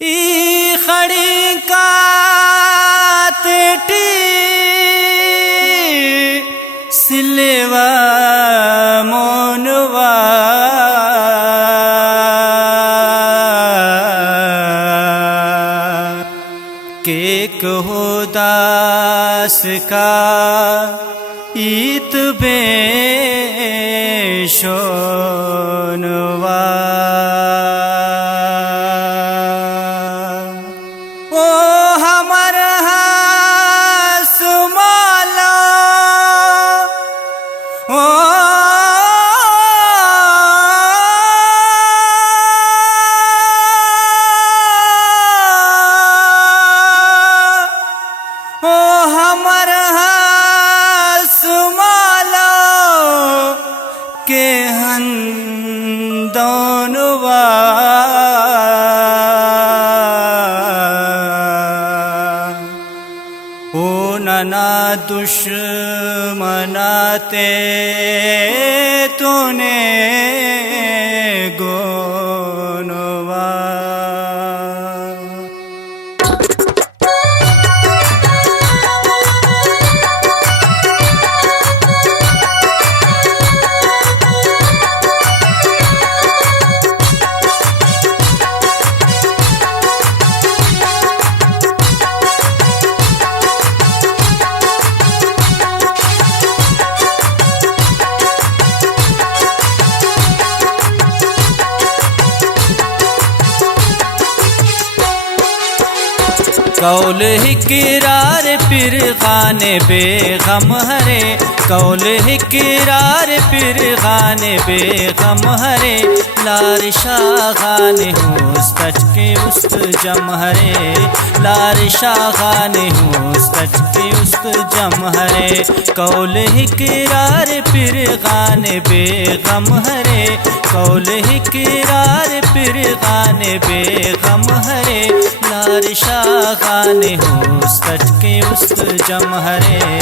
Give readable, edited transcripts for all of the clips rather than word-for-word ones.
ई खड़ी का तेटी सिलेवा मोनवा के कहो दास का ईत बेशोनवा ओ हमर हसमाला ओ हमर हसमाला के हंदौनवा ओ नना दुश्मनाते तूने गोनवा कौल हिकरार फिर खाने बेगम हरे कौल हिकरार फिर खाने बेगम हरे लार शागाने होस्तच के उस्त जम हरे लार शागाने होस्तच के उस्त जम हरे कौल हिकरार फिर खाने बेगम हरे कौल हिकरार फिर खाने बेगम हरे लार शागाने होस्तच के उस्त जम हरे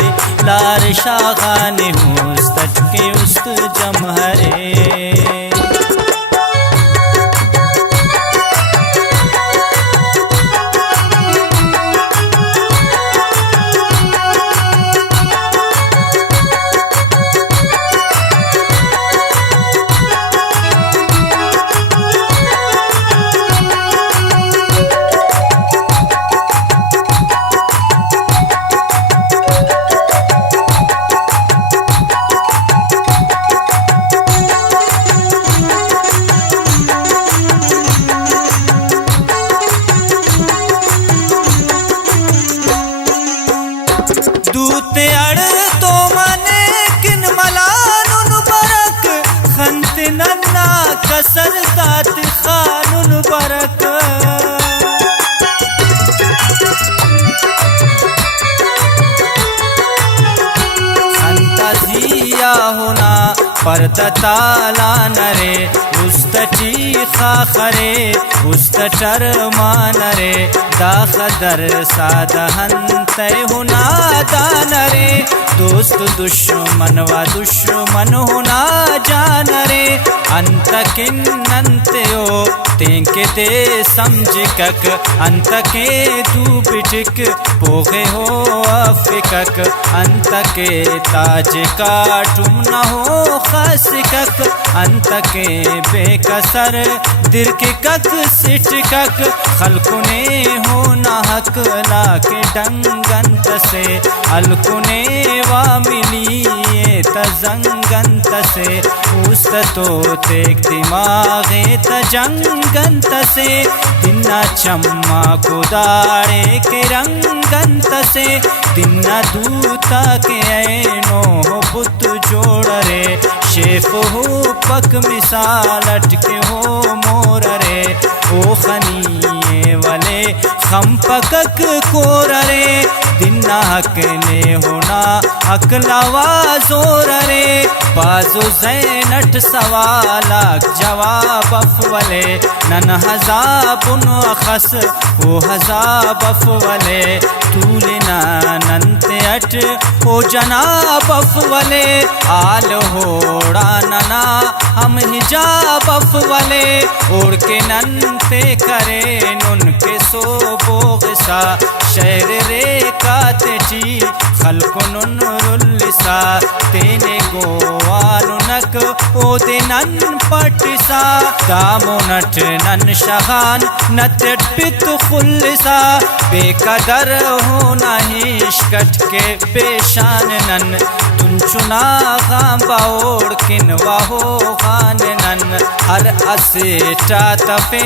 लार शागाने होस्तच के उस्त जम हरे दूते अड़ तो मने किन मलानुन बरक खंत नन्ना कसर दात खानुन बरक अंतजिया होना परदताला नरे उस्तची खाखरे उस्तचर मानरे दाखदर सादहन तय होना दानरे दोस्त दुश्मन व दुश्मन होना जानरे अंत किन्नंत्यो तेंके ते समझकक अंत के दू बिटिक पोगे हो अफिकक अंत के ताज काटुम न हो खसिकक अंत के बेकसर दिरकिकक सिटकक खलकुने हो न हक लाके डंगंत से अलकुने वा मिली तजंगंत से उस्त तो तेक दिमागे तजंगंत से दिना चम्मा कुदाड़े के रंगंत से दिना दूता के ऐनो बुत जोड़ रे शेफ हो पक मिसाल अटके हो मोर रे ओ खनिए वाले खम पकक कोर रे दिना हक ने होना अकलावा जोर रे बाजो जैनट सवालक जवाब अफवले नन हजाबुन अखस वो हजाब अफवले तूलिना नंते अट ओ जनाब अफवले आल होड़ा नना हम हिजाब अफवले ओढ़ के नंते करे नुन के सो बोगसा शहर रे काते जी खलकुनुन रुल्लिसा तेने गोवानुनक ओ दे नन पटिसा दामो नट नन शहान नट पित खुल्लिसा बेकदर हो नहीं इश्कट के पेशान नन तुन चुना गाम बाओड़ किनवा हो खान नन हर असेटा तपे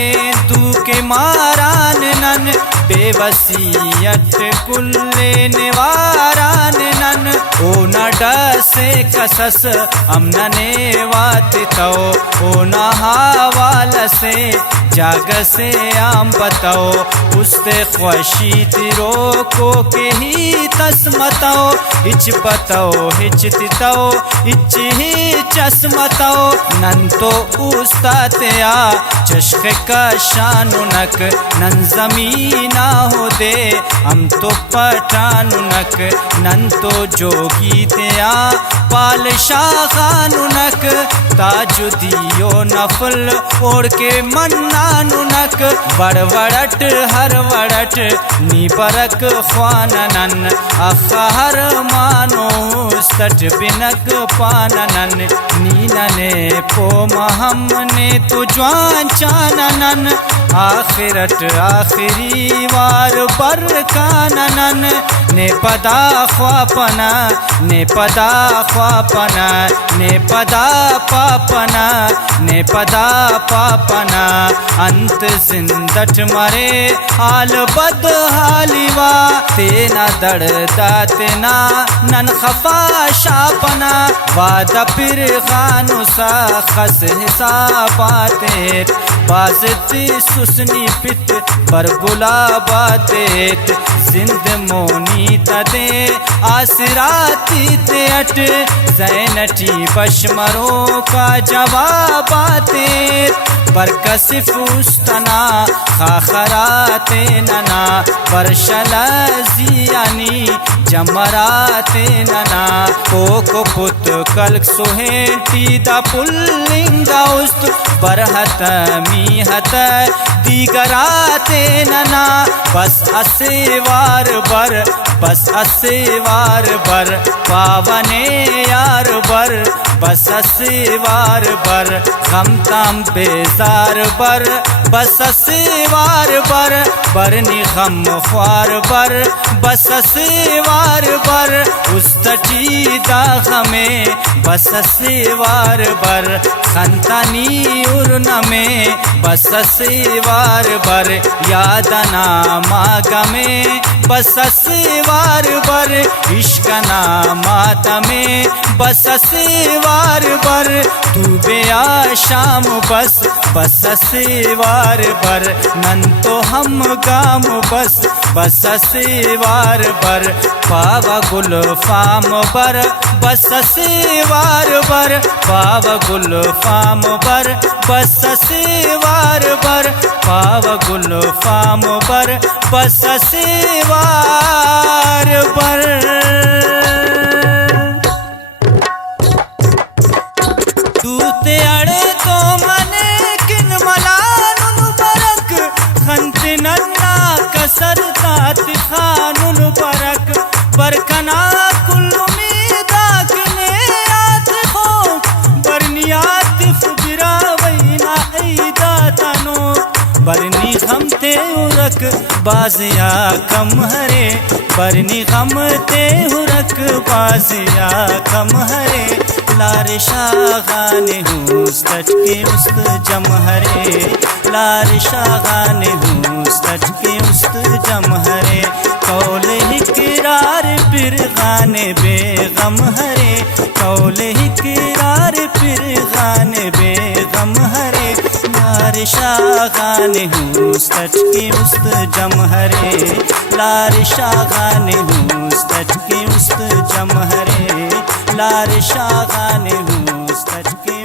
तू के मारान नन बेवसियत कुल्ले निवारान नन ओ न डसे कसस अमनने वात तो ओ न हावाल से जाग से आम बताओ उस्ते ख्वाशी तिरो को के ही तस्मताओ इच बताओ हिच तिताओ इच ही चस्मताओ नन तो उस्तात्या चश्क का शानुनक नन जमीना हो दे हम तो पठानुनक नन तो जोगी त्या पालशाह खानुनक ताजुदियो नफल ओढ़ के मन्नानुनक बड़वड़ट हर वड़ट निबरक ख्वानन अखहर मानो स्तट बिनक पानन नीनने पो महमने तो ज्वान चानन आखिरट आखिरी वार बर कानन ने पदा ख्वापना ने पदा ख्वापना ने पदा पापना ने पदा पापना अंत जिंदट मरे हाल बद हालिवा तेना दड़दा तेना नन खफा शापना वाद फिर खानु सा खस हिसाबातेत बाजती सुसनी पित पर गुलाबातेत जिंद मोनी तदे आसराती ते अट जैनटी बशमरों का जवाब आते बरकसिफ उस्तना खाखराते नना बरशलजियानी जमराते नना को पुत कल सोहेटी दा पुल्लिंगा उस्त बरहत मीहत दीगराते नना बस असेवार बर बस असेवार बर पावने यार बर बस असेवार बर गम ताम बेजार बर बस असेवार बर बरनी गम ख्वार बर बस असेवार बर उस्तटी दाग में बस असेवार बर खंतानी उर्न में बस असेवार बर यादना माग में बस असेवार बर इश्कना मात में बस असेवार बर तू बेया शाम बस बस असेवार बर नन तो हम गाम बस बस असेवार बर पावा गुल फाम बर बस असेवार बर पावा गुल फाम बर बस असेवार बर पावा गुल फाम बर बस असेवार बर दूते अड़े तो मने किन मलानुन बरक खंत नन्ना कसर तात खानुन बरक बरकना कुल्लु मीदाक ने आत हो बरनियात फुबिरा वैना ऐदा तनो बरनी हम ते उरक बाजिया कम हरे बरनी हम ते उरक बाजिया कम हरे लार शागाने हुस्तट के उस्त जम हरे लार शागाने हुस्तट के उस्त जम हरे कौल हिकरार फिर गाने बेगम हरे कौल हिकरार फिर गाने बेगम हरे लार शागाने हुस्तट के उस्त जम हरे लार शागाने हुस्तट के उस्त जम हरे लार शागाने हुस्तट के